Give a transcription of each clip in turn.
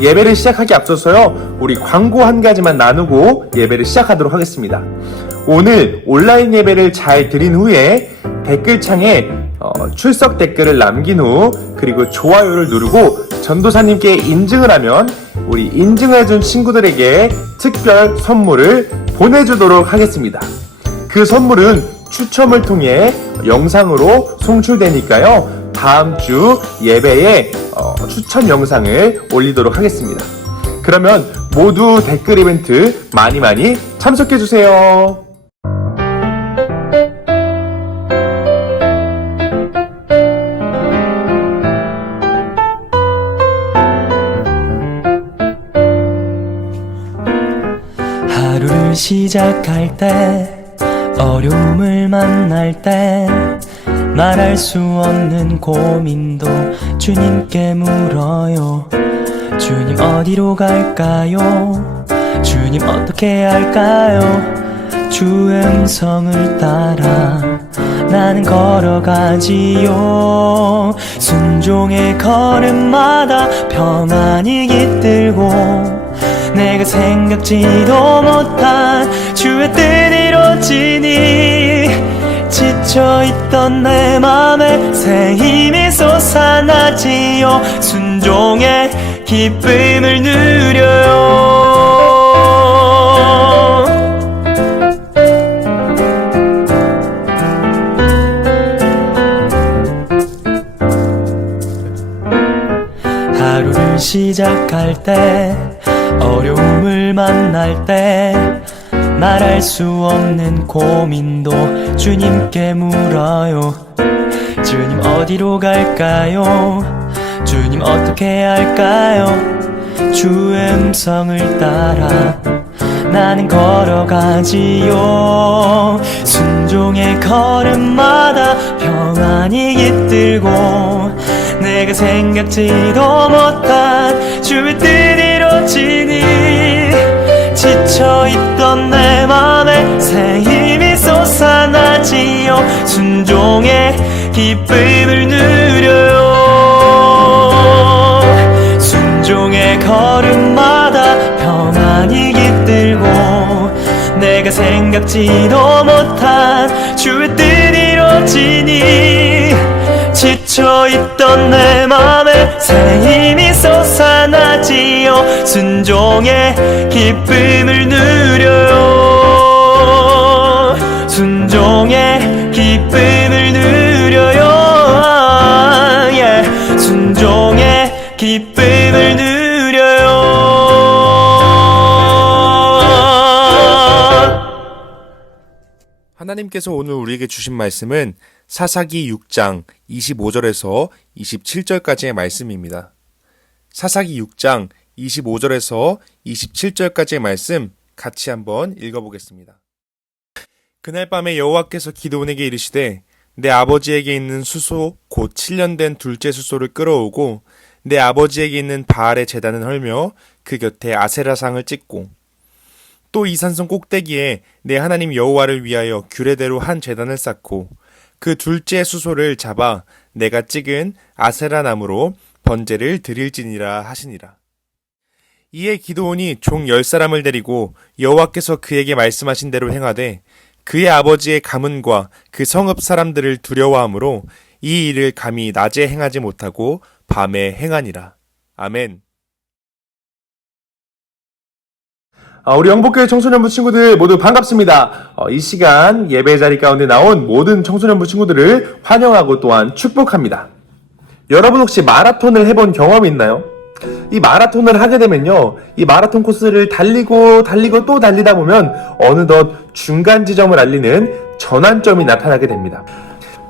예배를 시작하기 앞서서요, 우리 광고 한 가지만 나누고 예배를 시작하도록 하겠습니다. 오늘 온라인 예배를 잘 드린 후에 댓글창에 출석 댓글을 남긴 후 그리고 좋아요를 누르고 전도사님께 인증을 하면 우리 인증해준 친구들에게 특별 선물을 보내주도록 하겠습니다. 그 선물은 추첨을 통해 영상으로 송출되니까요, 다음 주 예배에 추첨 영상을 올리도록 하겠습니다. 그러면 모두 댓글 이벤트 많이 참석해주세요. 하루를 시작할 때, 어려움을 만날 때, 말할 수 없는 고민도 주님께 물어요. 주님 어디로 갈까요? 주님 어떻게 할까요? 주 음성을 따라 나는 걸어가지요. 순종의 걸음마다 평안이 깃들고 내가 생각지도 못한 주의 뜻 이루어지니 지쳐있던 내 맘에 새 힘이 솟아나지요. 순종의 기쁨을 누려요. 하루를 시작할 때, 어려움을 만날 때, 말할 수 없는 고민도 주님께 물어요. 주님 어디로 갈까요? 주님 어떻게 할까요? 주 음성을 따라 나는 걸어가지요. 순종의 걸음마다 평안이 깃들고 내가 생각지도 못한 주의 뜻 이루어지니 지쳐있던 내 맘에 새 힘이 솟아나지요. 순종의 기쁨을 누려요. 순종의 걸음마다 평안이 깃들고 내가 생각지도 못한 주의 뜻 이루어지니 지쳐있던 내 맘에 새 힘이 솟아나지요. 순종의 기쁨을 누려요. 순종의 기쁨을 누려요. 순종의 기쁨을 누려요. 하나님께서 오늘 우리에게 주신 말씀은 사사기 6장 25절에서 27절까지의 말씀입니다. 사사기 6장 25절에서 27절까지의 말씀 같이 한번 읽어보겠습니다. 그날 밤에 여호와께서 기드온에게 이르시되 내 아버지에게 있는 수소 곧 7년 된 둘째 수소를 끌어오고 내 아버지에게 있는 바알의 제단은 헐며 그 곁에 아세라상을 찍고 또 이 산성 꼭대기에 내 하나님 여호와를 위하여 규례대로 한 제단을 쌓고 그 둘째 수소를 잡아 내가 찍은 아세라 나무로 번제를 드릴지니라 하시니라. 이에 기드온이 종 10사람을 데리고 여호와께서 그에게 말씀하신 대로 행하되 그의 아버지의 가문과 그 성읍 사람들을 두려워하므로 이 일을 감히 낮에 행하지 못하고 밤에 행하니라. 아멘. 우리 영복교회 청소년부 친구들 모두 반갑습니다. 이 시간 예배 자리 가운데 나온 모든 청소년부 친구들을 환영하고 또한 축복합니다. 여러분 혹시 마라톤을 해본 경험이 있나요? 이 마라톤을 하게 되면요, 이 마라톤 코스를 달리고 또 달리다 보면 어느덧 중간 지점을 알리는 전환점이 나타나게 됩니다.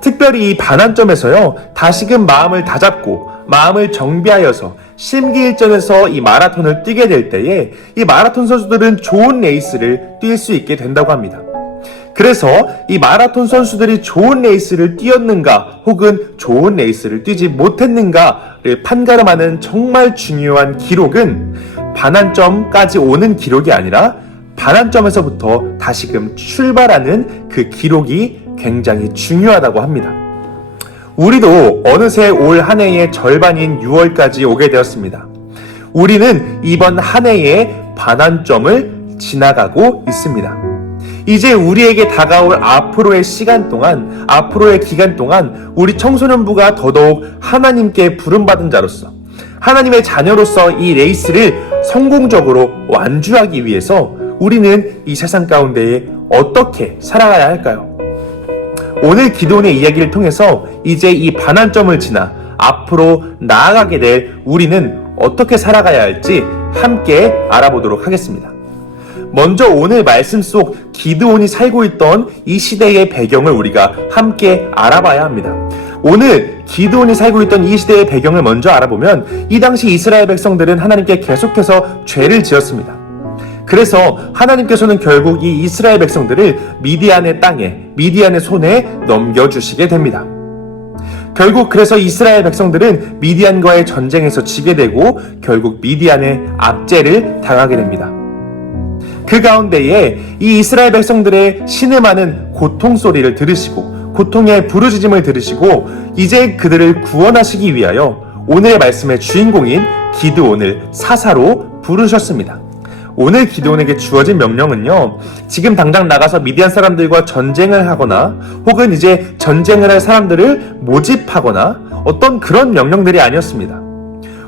특별히 이 반환점에서요, 다시금 마음을 다잡고 마음을 정비하여서 심기일전에서 이 마라톤을 뛰게 될 때에 이 마라톤 선수들은 좋은 레이스를 뛸 수 있게 된다고 합니다. 그래서 이 마라톤 선수들이 좋은 레이스를 뛰었는가 혹은 좋은 레이스를 뛰지 못했는가를 판가름하는 정말 중요한 기록은 반환점까지 오는 기록이 아니라 반환점에서부터 다시금 출발하는 그 기록이 굉장히 중요하다고 합니다. 우리도 어느새 올 한 해의 절반인 6월까지 오게 되었습니다. 우리는 이번 한 해의 반환점을 지나가고 있습니다. 이제 우리에게 다가올 앞으로의 시간 동안, 앞으로의 기간 동안 우리 청소년부가 더더욱 하나님께 부름받은 자로서, 하나님의 자녀로서 이 레이스를 성공적으로 완주하기 위해서 우리는 이 세상 가운데에 어떻게 살아가야 할까요? 오늘 기도원의 이야기를 통해서 이제 이 반환점을 지나 앞으로 나아가게 될 우리는 어떻게 살아가야 할지 함께 알아보도록 하겠습니다. 먼저 오늘 말씀 속 기드온이 살고 있던 이 시대의 배경을 우리가 함께 알아봐야 합니다. 오늘 기드온이 살고 있던 이 시대의 배경을 먼저 알아보면 이 당시 이스라엘 백성들은 하나님께 계속해서 죄를 지었습니다. 그래서 하나님께서는 결국 이 이스라엘 백성들을 미디안의 땅에, 미디안의 손에 넘겨주시게 됩니다. 결국 그래서 이스라엘 백성들은 미디안과의 전쟁에서 지게 되고 결국 미디안의 압제를 당하게 됩니다. 그 가운데에 이 이스라엘 백성들의 신음하는 고통 소리를 들으시고 고통의 부르짖음을 들으시고 이제 그들을 구원하시기 위하여 오늘의 말씀의 주인공인 기드온을 사사로 부르셨습니다. 오늘 기드온에게 주어진 명령은요, 지금 당장 나가서 미디안 사람들과 전쟁을 하거나 혹은 이제 전쟁을 할 사람들을 모집하거나 어떤 그런 명령들이 아니었습니다.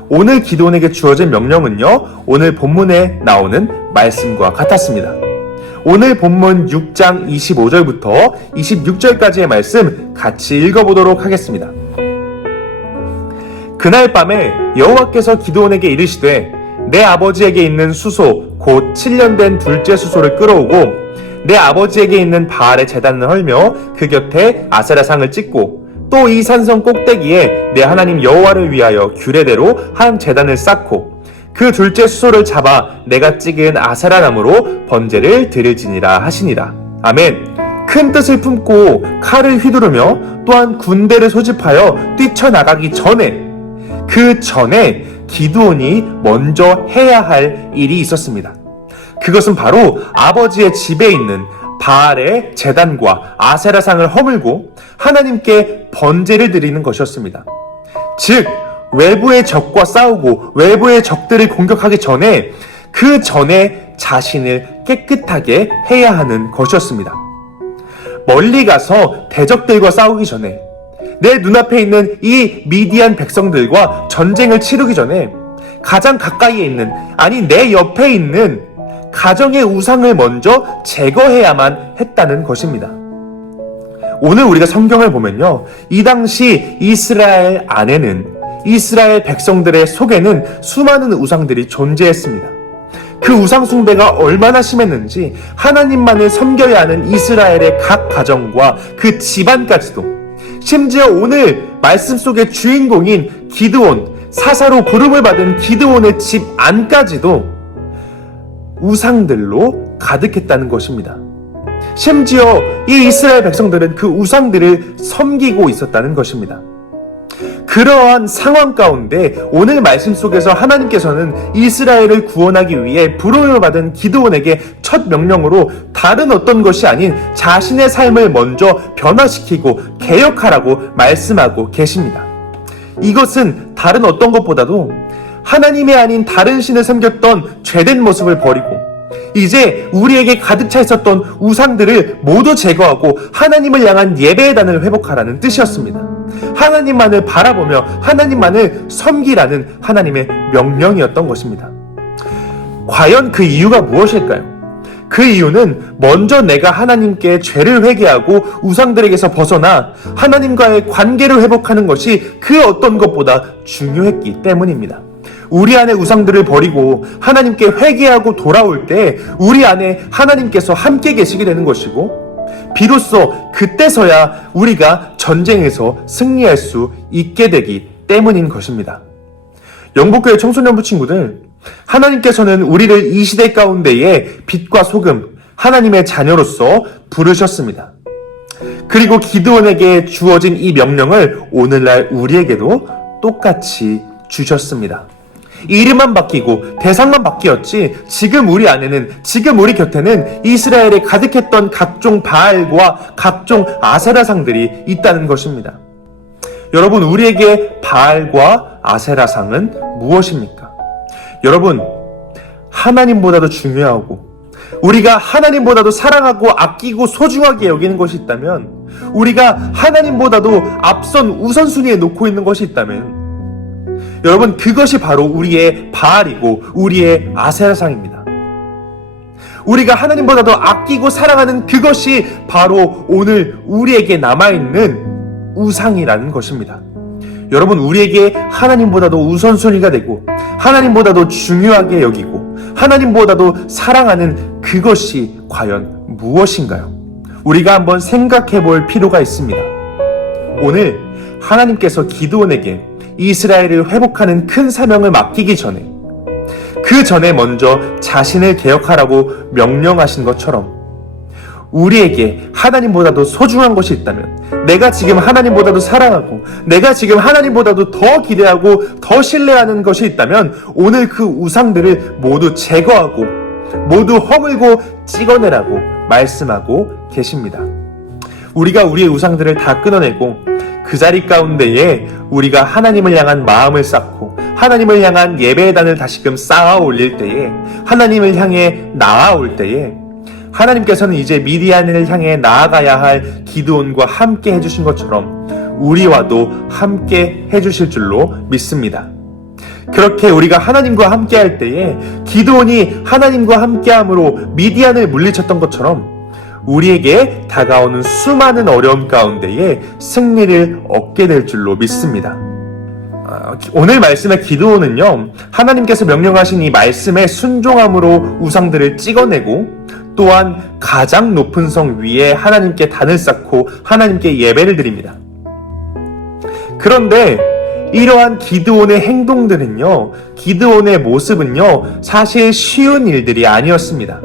오늘 기드온에게 주어진 명령은요, 오늘 본문에 나오는 말씀과 같았습니다. 오늘 본문 6장 25절부터 26절까지의 말씀 같이 읽어보도록 하겠습니다. 그날 밤에 여호와께서 기드온에게 이르시되 내 아버지에게 있는 수소 곧 7년 된 둘째 수소를 끌어오고 내 아버지에게 있는 바알의 제단을 헐며 그 곁에 아세라상을 찍고 또 이 산성 꼭대기에 내 하나님 여호와를 위하여 규례대로 한 제단을 쌓고 그 둘째 수소를 잡아 내가 찍은 아세라 나무로 번제를 드릴지니라 하시니라. 아멘. 큰 뜻을 품고 칼을 휘두르며 또한 군대를 소집하여 뛰쳐나가기 전에 그 전에 기드온이 먼저 해야 할 일이 있었습니다. 그것은 바로 아버지의 집에 있는 바알의 제단과 아세라상을 허물고 하나님께 번제를 드리는 것이었습니다. 즉 외부의 적과 싸우고 외부의 적들을 공격하기 전에 그 전에 자신을 깨끗하게 해야 하는 것이었습니다. 멀리 가서 대적들과 싸우기 전에 내 눈앞에 있는 이 미디안 백성들과 전쟁을 치르기 전에 가장 가까이에 있는, 아니 내 옆에 있는 가정의 우상을 먼저 제거해야만 했다는 것입니다. 오늘 우리가 성경을 보면요, 이 당시 이스라엘 안에는, 이스라엘 백성들의 속에는 수많은 우상들이 존재했습니다. 그 우상 숭배가 얼마나 심했는지 하나님만을 섬겨야 하는 이스라엘의 각 가정과 그 집안까지도, 심지어 오늘 말씀 속의 주인공인 기드온, 사사로 부름을 받은 기드온의 집 안까지도 우상들로 가득했다는 것입니다. 심지어 이 이스라엘 백성들은 그 우상들을 섬기고 있었다는 것입니다. 그러한 상황 가운데 오늘 말씀 속에서 하나님께서는 이스라엘을 구원하기 위해 부름을 받은 기드온에게 첫 명령으로 다른 어떤 것이 아닌 자신의 삶을 먼저 변화시키고 개혁하라고 말씀하고 계십니다. 이것은 다른 어떤 것보다도 하나님이 아닌 다른 신을 섬겼던 죄된 모습을 버리고 이제 우리에게 가득 차 있었던 우상들을 모두 제거하고 하나님을 향한 예배의 단을 회복하라는 뜻이었습니다. 하나님만을 바라보며 하나님만을 섬기라는 하나님의 명령이었던 것입니다. 과연 그 이유가 무엇일까요? 그 이유는 먼저 내가 하나님께 죄를 회개하고 우상들에게서 벗어나 하나님과의 관계를 회복하는 것이 그 어떤 것보다 중요했기 때문입니다. 우리 안에 우상들을 버리고 하나님께 회개하고 돌아올 때 우리 안에 하나님께서 함께 계시게 되는 것이고 비로소 그때서야 우리가 전쟁에서 승리할 수 있게 되기 때문인 것입니다. 영국교회 청소년부 친구들, 하나님께서는 우리를 이 시대 가운데에 빛과 소금, 하나님의 자녀로서 부르셨습니다. 그리고 기드온에게 주어진 이 명령을 오늘날 우리에게도 똑같이 주셨습니다. 이름만 바뀌고 대상만 바뀌었지 지금 우리 안에는, 지금 우리 곁에는 이스라엘에 가득했던 각종 바알과 각종 아세라상들이 있다는 것입니다. 여러분, 우리에게 바알과 아세라상은 무엇입니까? 여러분, 하나님보다도 중요하고 우리가 하나님보다도 사랑하고 아끼고 소중하게 여기는 것이 있다면, 우리가 하나님보다도 앞선 우선순위에 놓고 있는 것이 있다면, 여러분, 그것이 바로 우리의 바알이고 우리의 아세라상입니다. 우리가 하나님보다도 아끼고 사랑하는 그것이 바로 오늘 우리에게 남아있는 우상이라는 것입니다. 여러분, 우리에게 하나님보다도 우선순위가 되고 하나님보다도 중요하게 여기고 하나님보다도 사랑하는 그것이 과연 무엇인가요? 우리가 한번 생각해 볼 필요가 있습니다. 오늘 하나님께서 기드온에게 이스라엘을 회복하는 큰 사명을 맡기기 전에, 그 전에 먼저 자신을 개혁하라고 명령하신 것처럼, 우리에게 하나님보다도 소중한 것이 있다면, 내가 지금 하나님보다도 사랑하고 내가 지금 하나님보다도 더 기대하고 더 신뢰하는 것이 있다면, 오늘 그 우상들을 모두 제거하고 모두 허물고 찍어내라고 말씀하고 계십니다. 우리가 우리의 우상들을 다 끊어내고 그 자리 가운데에 우리가 하나님을 향한 마음을 쌓고 하나님을 향한 예배의 단을 다시금 쌓아 올릴 때에, 하나님을 향해 나아올 때에, 하나님께서는 이제 미디안을 향해 나아가야 할 기드온과 함께 해주신 것처럼 우리와도 함께 해주실 줄로 믿습니다. 그렇게 우리가 하나님과 함께 할 때에 기드온이 하나님과 함께함으로 미디안을 물리쳤던 것처럼 우리에게 다가오는 수많은 어려움 가운데에 승리를 얻게 될 줄로 믿습니다. 오늘 말씀의 기드온은요, 하나님께서 명령하신 이 말씀에 순종함으로 우상들을 찍어내고 또한 가장 높은 성 위에 하나님께 단을 쌓고 하나님께 예배를 드립니다. 그런데 이러한 기드온의 행동들은요, 기드온의 모습은요, 사실 쉬운 일들이 아니었습니다.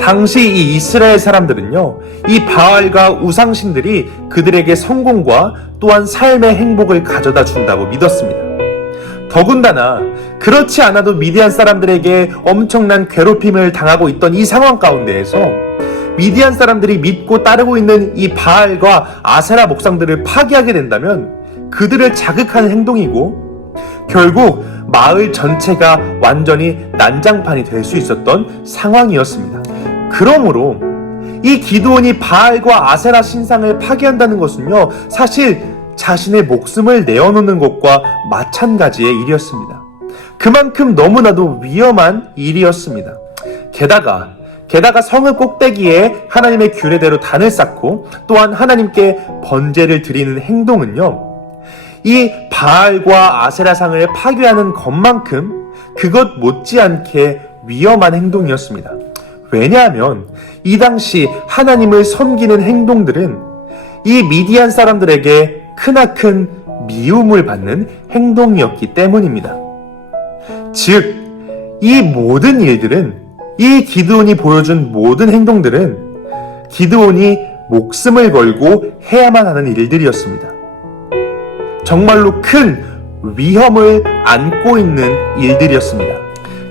당시 이 이스라엘 사람들은요, 이 바알과 우상신들이 그들에게 성공과 또한 삶의 행복을 가져다 준다고 믿었습니다. 더군다나 그렇지 않아도 미디안 사람들에게 엄청난 괴롭힘을 당하고 있던 이 상황 가운데에서 미디안 사람들이 믿고 따르고 있는 이 바알과 아세라 목상들을 파괴하게 된다면 그들을 자극하는 행동이고, 결국 마을 전체가 완전히 난장판이 될 수 있었던 상황이었습니다. 그러므로 이 기드온이 바알과 아세라 신상을 파괴한다는 것은요, 사실 자신의 목숨을 내어놓는 것과 마찬가지의 일이었습니다. 그만큼 너무나도 위험한 일이었습니다. 게다가 성읍 꼭대기에 하나님의 규례대로 단을 쌓고 또한 하나님께 번제를 드리는 행동은요, 이 바알과 아세라상을 파괴하는 것만큼 그것 못지않게 위험한 행동이었습니다. 왜냐하면 이 당시 하나님을 섬기는 행동들은 이 미디안 사람들에게 크나큰 미움을 받는 행동이었기 때문입니다. 즉, 이 모든 일들은, 이 기드온이 보여준 모든 행동들은 기드온이 목숨을 걸고 해야만 하는 일들이었습니다. 정말로 큰 위험을 안고 있는 일들이었습니다.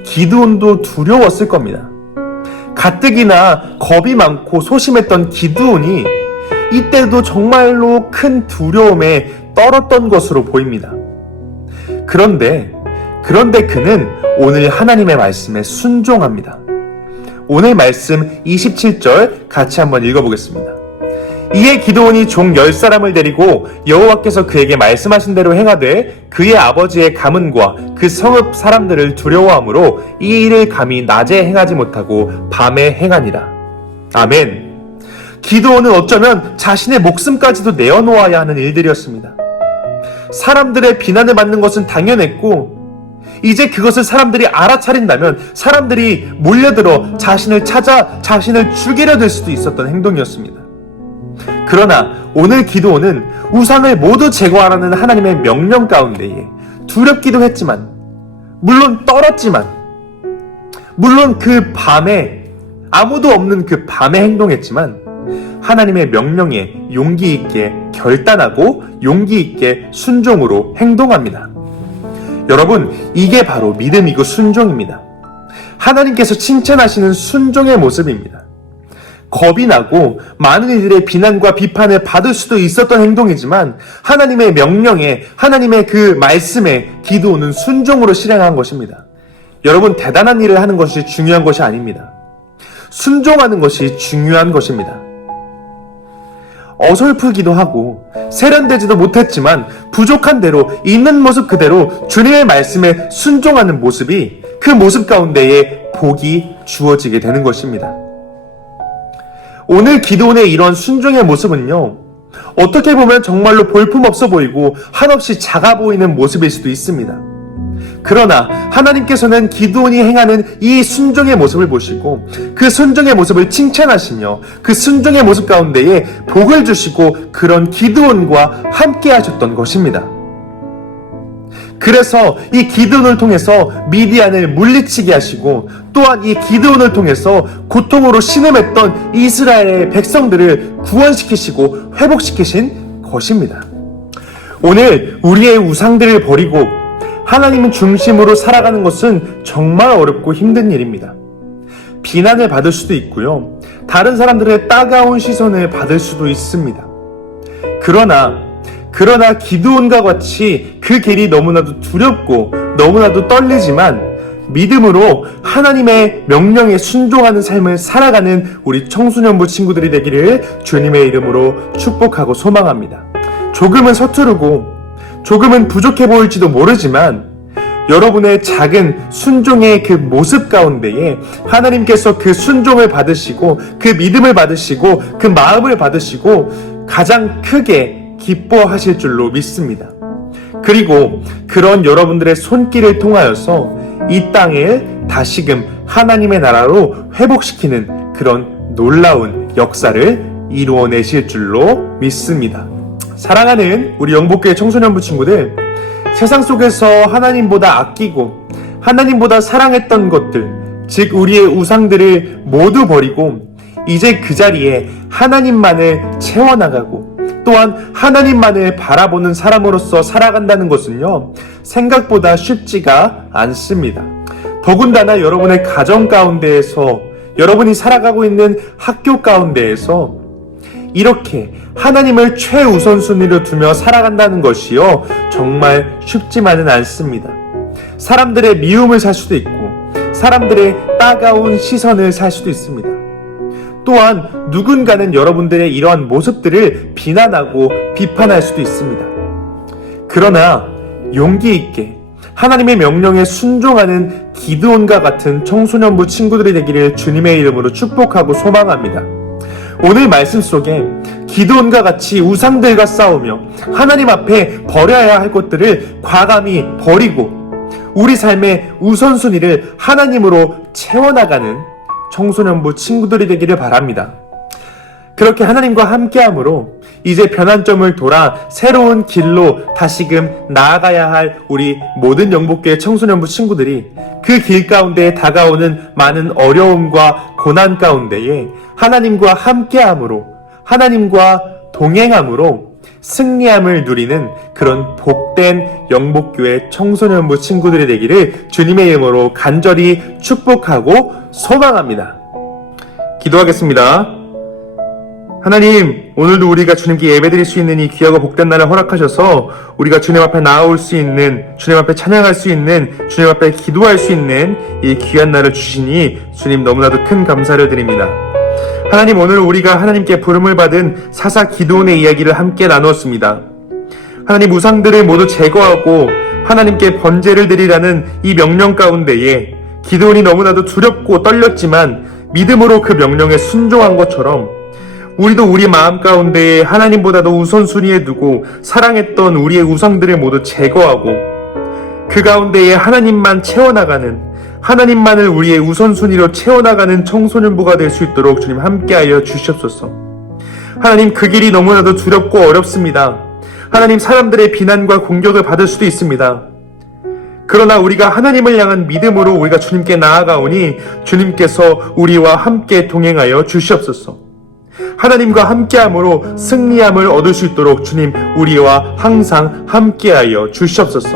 기드온도 두려웠을 겁니다. 가뜩이나 겁이 많고 소심했던 기드온이 이때도 정말로 큰 두려움에 떨었던 것으로 보입니다. 그런데 그는 오늘 하나님의 말씀에 순종합니다. 오늘 말씀 27절 같이 한번 읽어보겠습니다. 이에 기드온이 종 10사람을 데리고 여호와께서 그에게 말씀하신 대로 행하되 그의 아버지의 가문과 그 성읍 사람들을 두려워하므로 이 일을 감히 낮에 행하지 못하고 밤에 행하니라. 아멘. 기드온은 어쩌면 자신의 목숨까지도 내어놓아야 하는 일들이었습니다. 사람들의 비난을 받는 것은 당연했고, 이제 그것을 사람들이 알아차린다면 사람들이 몰려들어 자신을 찾아 자신을 죽이려 들 수도 있었던 행동이었습니다. 그러나 오늘 기드온은 우상을 모두 제거하라는 하나님의 명령 가운데에 두렵기도 했지만, 물론 떨었지만, 물론 그 밤에 아무도 없는 그 밤에 행동했지만 하나님의 명령에 용기 있게 결단하고 용기 있게 순종으로 행동합니다. 여러분, 이게 바로 믿음이고 순종입니다. 하나님께서 칭찬하시는 순종의 모습입니다. 겁이 나고 많은 이들의 비난과 비판을 받을 수도 있었던 행동이지만 하나님의 명령에, 하나님의 그 말씀에 기드온은 순종으로 실행한 것입니다. 여러분, 대단한 일을 하는 것이 중요한 것이 아닙니다. 순종하는 것이 중요한 것입니다. 어설프기도 하고 세련되지도 못했지만 부족한 대로 있는 모습 그대로 주님의 말씀에 순종하는 모습이 그 모습 가운데에 복이 주어지게 되는 것입니다. 오늘 기드온의 이런 순종의 모습은요, 어떻게 보면 정말로 볼품없어 보이고 한없이 작아 보이는 모습일 수도 있습니다. 그러나 하나님께서는 기드온이 행하는 이 순종의 모습을 보시고 그 순종의 모습을 칭찬하시며 그 순종의 모습 가운데에 복을 주시고 그런 기드온과 함께 하셨던 것입니다. 그래서 이 기드온을 통해서 미디안을 물리치게 하시고 또한 이 기드온을 통해서 고통으로 신음했던 이스라엘의 백성들을 구원시키시고 회복시키신 것입니다. 오늘 우리의 우상들을 버리고 하나님은 중심으로 살아가는 것은 정말 어렵고 힘든 일입니다. 비난을 받을 수도 있고요. 다른 사람들의 따가운 시선을 받을 수도 있습니다. 그러나 기드온과 같이 그 길이 너무나도 두렵고 너무나도 떨리지만 믿음으로 하나님의 명령에 순종하는 삶을 살아가는 우리 청소년부 친구들이 되기를 주님의 이름으로 축복하고 소망합니다. 조금은 서투르고 조금은 부족해 보일지도 모르지만 여러분의 작은 순종의 그 모습 가운데에 하나님께서 그 순종을 받으시고 그 믿음을 받으시고 그 마음을 받으시고 가장 크게 기뻐하실 줄로 믿습니다. 그리고 그런 여러분들의 손길을 통하여서 이 땅을 다시금 하나님의 나라로 회복시키는 그런 놀라운 역사를 이루어내실 줄로 믿습니다. 사랑하는 우리 영복교회 청소년부 친구들, 세상 속에서 하나님보다 아끼고 하나님보다 사랑했던 것들, 즉 우리의 우상들을 모두 버리고 이제 그 자리에 하나님만을 채워나가고 또한 하나님만을 바라보는 사람으로서 살아간다는 것은요, 생각보다 쉽지가 않습니다. 더군다나 여러분의 가정 가운데에서, 여러분이 살아가고 있는 학교 가운데에서 이렇게 하나님을 최우선순위로 두며 살아간다는 것이요, 정말 쉽지만은 않습니다. 사람들의 미움을 살 수도 있고 사람들의 따가운 시선을 살 수도 있습니다. 또한 누군가는 여러분들의 이러한 모습들을 비난하고 비판할 수도 있습니다. 그러나 용기 있게 하나님의 명령에 순종하는 기드온과 같은 청소년부 친구들이 되기를 주님의 이름으로 축복하고 소망합니다. 오늘 말씀 속에 기드온과 같이 우상들과 싸우며 하나님 앞에 버려야 할 것들을 과감히 버리고 우리 삶의 우선순위를 하나님으로 채워나가는 청소년부 친구들이 되기를 바랍니다. 그렇게 하나님과 함께함으로 이제 변환점을 돌아 새로운 길로 다시금 나아가야 할 우리 모든 영복교회 청소년부 친구들이 그 길 가운데 다가오는 많은 어려움과 고난 가운데에 하나님과 함께함으로, 하나님과 동행함으로 승리함을 누리는 그런 복된 영복교회 청소년부 친구들이 되기를 주님의 이름으로 간절히 축복하고 소망합니다. 기도하겠습니다. 하나님, 오늘도 우리가 주님께 예배드릴 수 있는 이 귀하고 복된 날을 허락하셔서 우리가 주님 앞에 나올 수 있는, 주님 앞에 찬양할 수 있는, 주님 앞에 기도할 수 있는 이 귀한 날을 주시니 주님 너무나도 큰 감사를 드립니다. 하나님, 오늘 우리가 하나님께 부름을 받은 사사 기드온의 이야기를 함께 나누었습니다. 하나님, 우상들을 모두 제거하고 하나님께 번제를 드리라는 이 명령 가운데에 기드온이 너무나도 두렵고 떨렸지만 믿음으로 그 명령에 순종한 것처럼 우리도 우리 마음 가운데에 하나님보다도 우선순위에 두고 사랑했던 우리의 우상들을 모두 제거하고 그 가운데에 하나님만 채워나가는, 하나님만을 우리의 우선순위로 채워나가는 청소년부가 될 수 있도록 주님 함께하여 주시옵소서. 하나님, 그 길이 너무나도 두렵고 어렵습니다. 하나님, 사람들의 비난과 공격을 받을 수도 있습니다. 그러나 우리가 하나님을 향한 믿음으로 우리가 주님께 나아가오니 주님께서 우리와 함께 동행하여 주시옵소서. 하나님과 함께함으로 승리함을 얻을 수 있도록 주님 우리와 항상 함께하여 주시옵소서.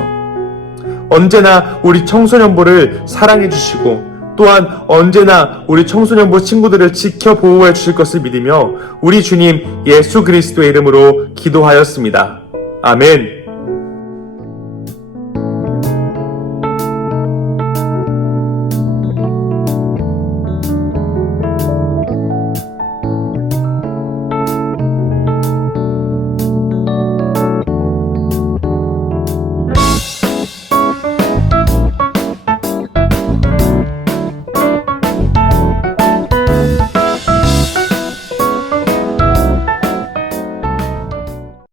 언제나 우리 청소년부를 사랑해 주시고 또한 언제나 우리 청소년부 친구들을 지켜 보호해 주실 것을 믿으며 우리 주님 예수 그리스도의 이름으로 기도하였습니다. 아멘.